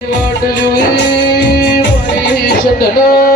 વાટ જોઈ મારી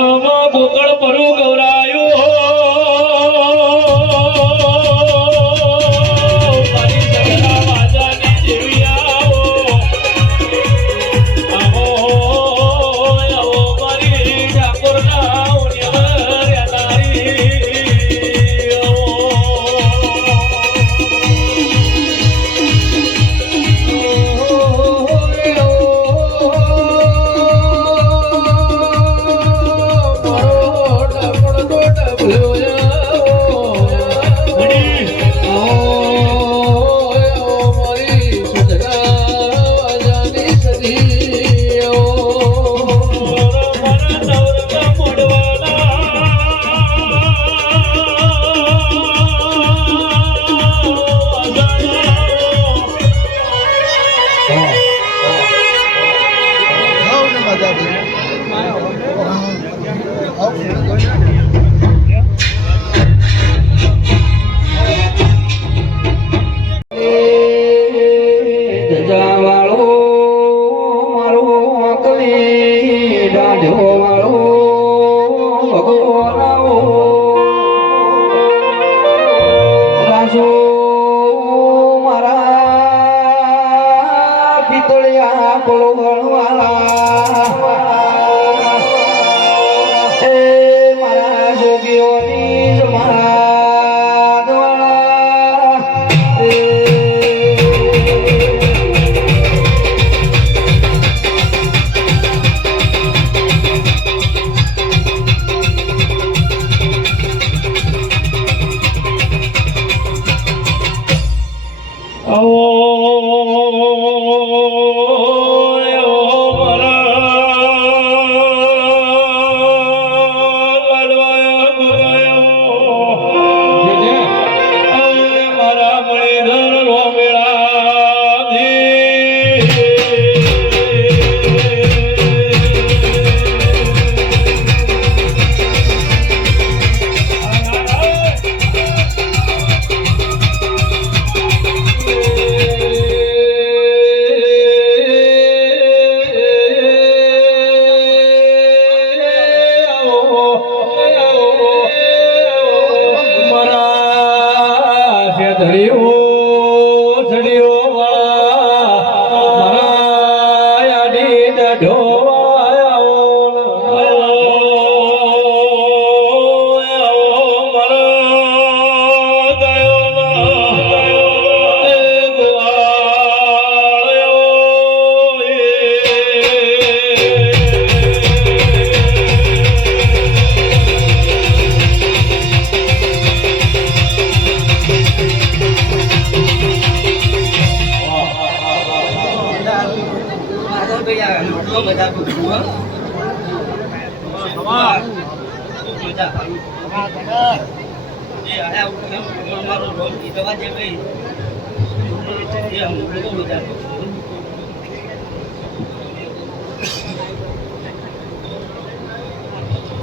Valeu!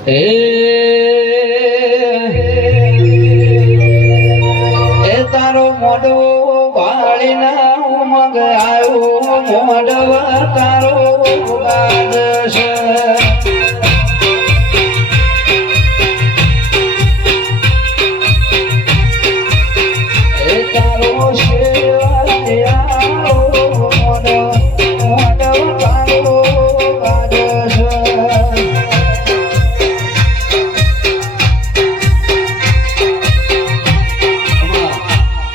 એ તારો મોઢો વાળીના ઉમંગ આવ્યો મોઢવ તારો બાદશ એ